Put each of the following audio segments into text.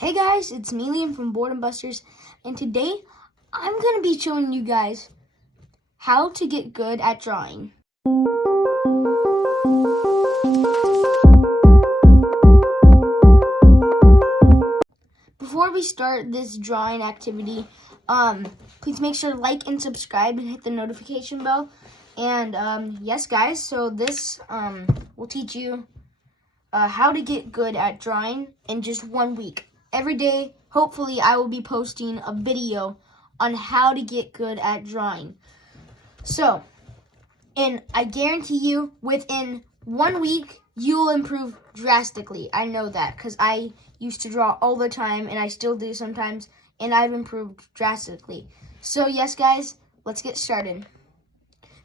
Hey guys, it's me, Liam from Boredom Busters, and today I'm going to be showing you guys how to get good at drawing. Before we start this drawing activity, please make sure to like and subscribe and hit the notification bell. And yes guys, so this will teach you how to get good at drawing in just 1 week. Every day, hopefully, I will be posting a video on how to get good at drawing. So, and I guarantee you, within 1 week, you will improve drastically. I know that because I used to draw all the time, and I still do sometimes, and I've improved drastically. So, yes, guys, let's get started.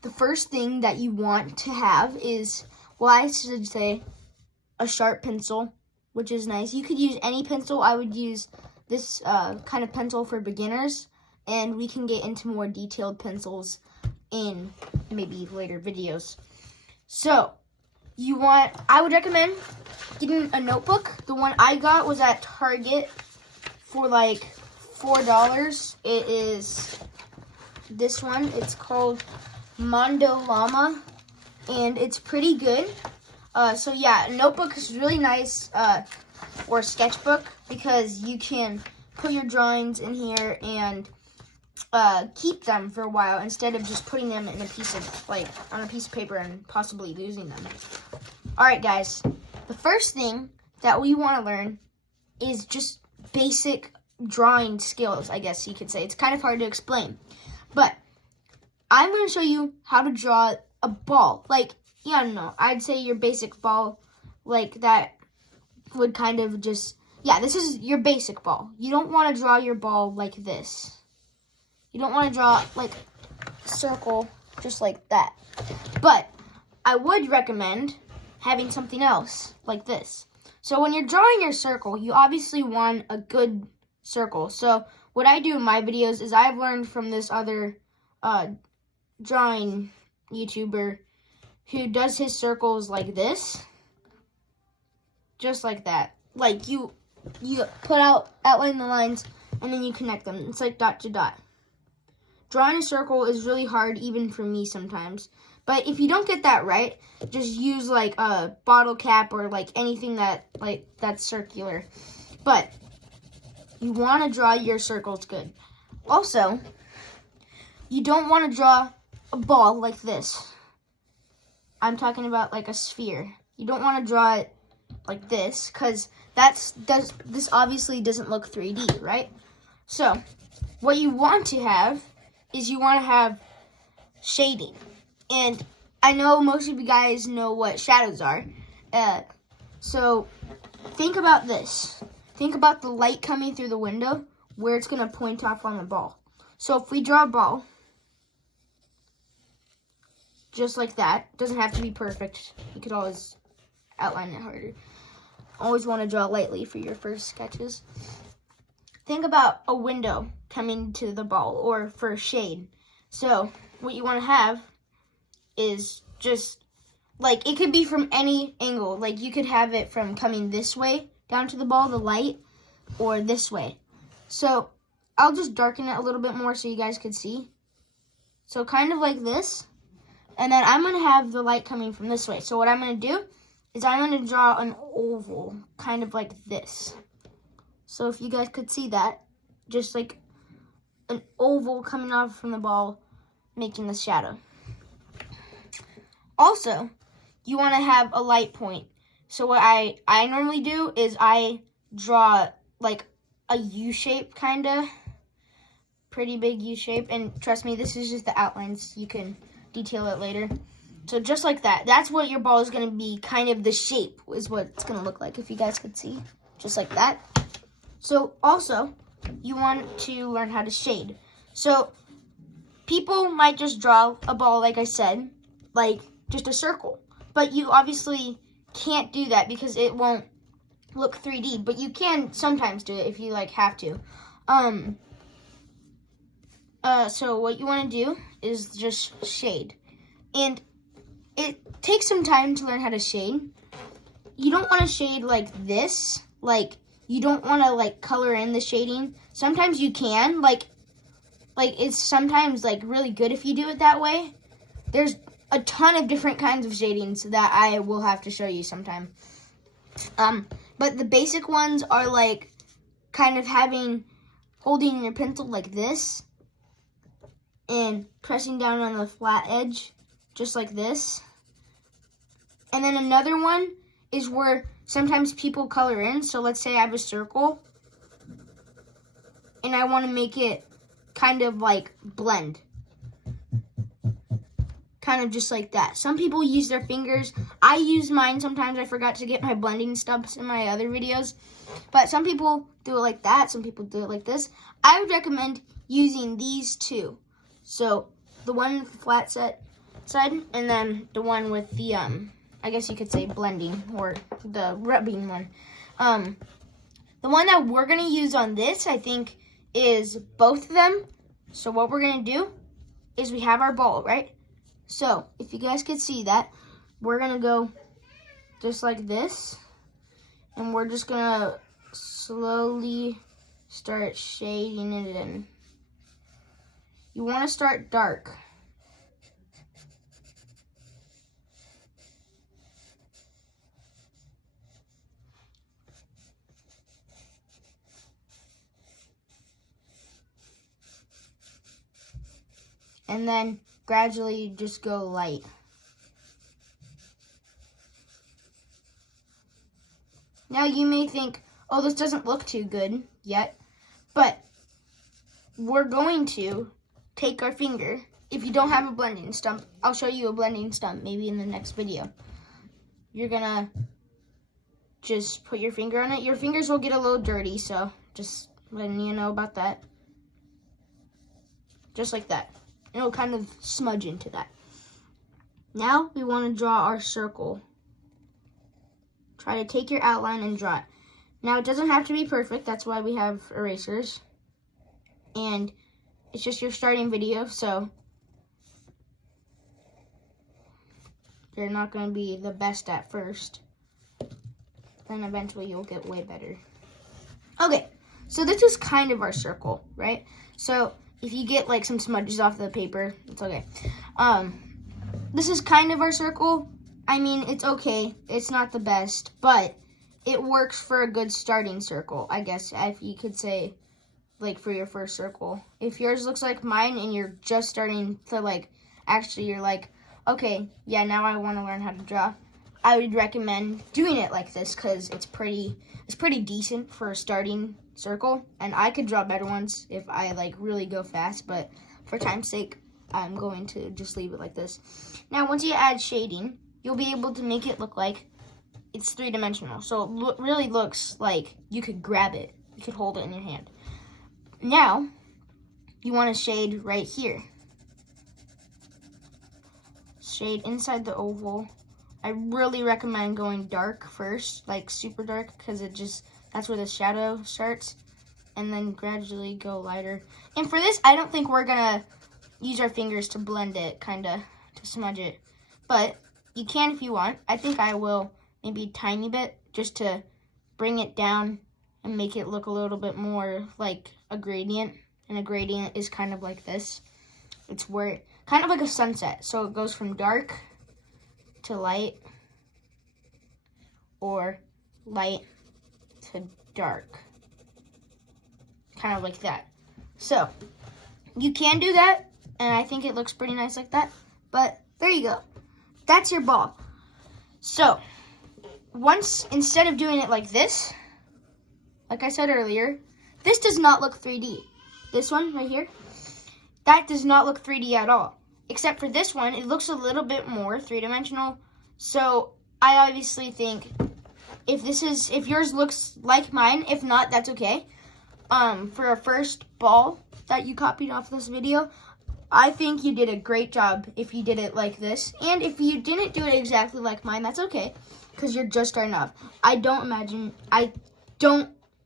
The first thing that you want to have is, well, I should say, a sharp pencil, which is nice. You could use any pencil. I would use this kind of pencil for beginners, and we can get into more detailed pencils in maybe later videos. So, I would recommend getting a notebook. The one I got was at Target for like $4. It is this one. It's called Mondo Llama, and it's pretty good. So yeah, a notebook is really nice, or a sketchbook, because you can put your drawings in here and keep them for a while instead of just putting them in a piece of, on a piece of paper and possibly losing them. All right, guys, the first thing that we want to learn is just basic drawing skills, I guess you could say. It's kind of hard to explain, but I'm going to show you how to draw a ball. Yeah, I don't know. I'd say your basic ball, like that would kind of just, yeah, this is your basic ball. You don't want to draw your ball like this. You don't want to draw like a circle just like that. But I would recommend having something else like this. So when you're drawing your circle, you obviously want a good circle. So what I do in my videos is I've learned from this other drawing YouTuber who does his circles like this, just like that. Like you outline the lines, and then you connect them. It's like dot to dot. Drawing a circle is really hard, even for me sometimes. But if you don't get that right, just use like a bottle cap or like anything that's circular. But you want to draw your circles good. Also, you don't want to draw a ball like this. I'm talking about like a sphere. You don't want to draw it like this, because this obviously doesn't look 3D, right? So what you want to have is you want to have shading. And I know most of you guys know what shadows are. So think about this. Think about the light coming through the window, where it's going to point off on the ball. So if we draw a ball, just like that. Doesn't have to be perfect. You could always outline it harder. Always want to draw lightly for your first sketches. Think about a window coming to the ball, or for shade. So what you want to have is just, like, it could be from any angle. Like, you could have it from coming this way down to the ball, the light, or this way. So I'll just darken it a little bit more so you guys could see. So kind of like this. And then I'm going to have the light coming from this way. So what I'm going to do is I'm going to draw an oval, kind of like this. So if you guys could see that, just like an oval coming off from the ball, making the shadow. Also, you want to have a light point. So what I normally do is I draw like a U shape, kind of. Pretty big U shape. And trust me, this is just the outlines. You can detail it later. So just like that. That's what your ball is going to be, kind of the shape is what it's going to look like, if you guys could see. Just like that. So also, you want to learn how to shade. So people might just draw a ball, like I said, like just a circle. But you obviously can't do that because it won't look 3D. But you can sometimes do it if you have to. So what you want to do is just shade. And it takes some time to learn how to shade. You don't want to shade like this. Like, you don't want to like color in the shading. Sometimes you can, like it's sometimes like really good if you do it that way. There's a ton of different kinds of shadings that I will have to show you sometime. But the basic ones are like kind of holding your pencil like this and pressing down on the flat edge just like this. And then another one is where sometimes people color in. So let's say I have a circle and I want to make it kind of like blend. Kind of just like that. Some people use their fingers. I use mine sometimes. I forgot to get my blending stumps in my other videos. But some people do it like that. Some people do it like this. I would recommend using these two. So the one with the flat set side and then the one with the, I guess you could say blending or the rubbing one. The one that we're going to use on this, I think, is both of them. So what we're going to do is we have our ball, right? So if you guys could see that, we're going to go just like this. And we're just going to slowly start shading it in. You want to start dark. And then gradually just go light. Now you may think, oh, this doesn't look too good yet, but we're going to take our finger. If you don't have a blending stump, I'll show you a blending stump maybe in the next video. You're gonna just put your finger on it. Your fingers will get a little dirty, so just letting you know about that. Just like that. It'll kind of smudge into that. Now we want to draw our circle. Try to take your outline and draw it. Now it doesn't have to be perfect. That's why we have erasers. And it's just your starting video, so you're not going to be the best at first. Then eventually you'll get way better. Okay, so this is kind of our circle, right? So if you get like some smudges off the paper, it's okay. This is kind of our circle. I mean, it's okay. It's not the best, but it works for a good starting circle, I guess, if you could say, like, for your first circle. If yours looks like mine and you're just starting to, like, actually you're like, okay, yeah, now I want to learn how to draw, I would recommend doing it like this because it's pretty decent for a starting circle. And I could draw better ones if I, like, really go fast, but for time's sake, I'm going to just leave it like this. Now, once you add shading, you'll be able to make it look like it's three-dimensional. So it really looks like you could grab it. You could hold it in your hand. Now, you want to shade right here. Shade inside the oval. I really recommend going dark first, like super dark, because that's where the shadow starts. And then gradually go lighter. And for this, I don't think we're going to use our fingers to blend it, kind of, to smudge it. But you can if you want. I think I will maybe a tiny bit just to bring it down and make it look a little bit more like a gradient. And a gradient is kind of like this. It's where, kind of like a sunset. So it goes from dark to light or light to dark. Kind of like that. So you can do that, and I think it looks pretty nice like that. But there you go. That's your ball. So once, instead of doing it like this, like I said earlier, this does not look 3D. This one right here, that does not look 3D at all. Except for this one, it looks a little bit more three-dimensional. So I obviously think if yours looks like mine, if not, that's okay. For a first ball that you copied off this video, I think you did a great job if you did it like this. And if you didn't do it exactly like mine, that's okay, because you're just starting off. I don't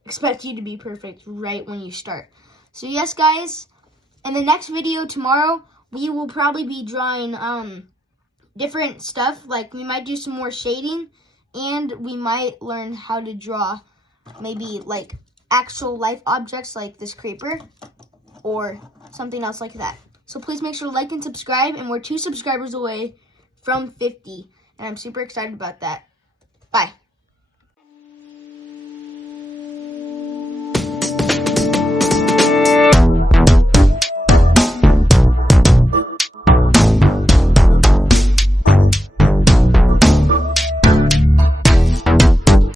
expect you to be perfect right when you start. So yes, guys, in the next video tomorrow, we will probably be drawing different stuff. Like we might do some more shading, and we might learn how to draw maybe like actual life objects like this creeper or something else like that. So please make sure to like and subscribe, and we're 2 subscribers away from 50, and I'm super excited about that. Bye.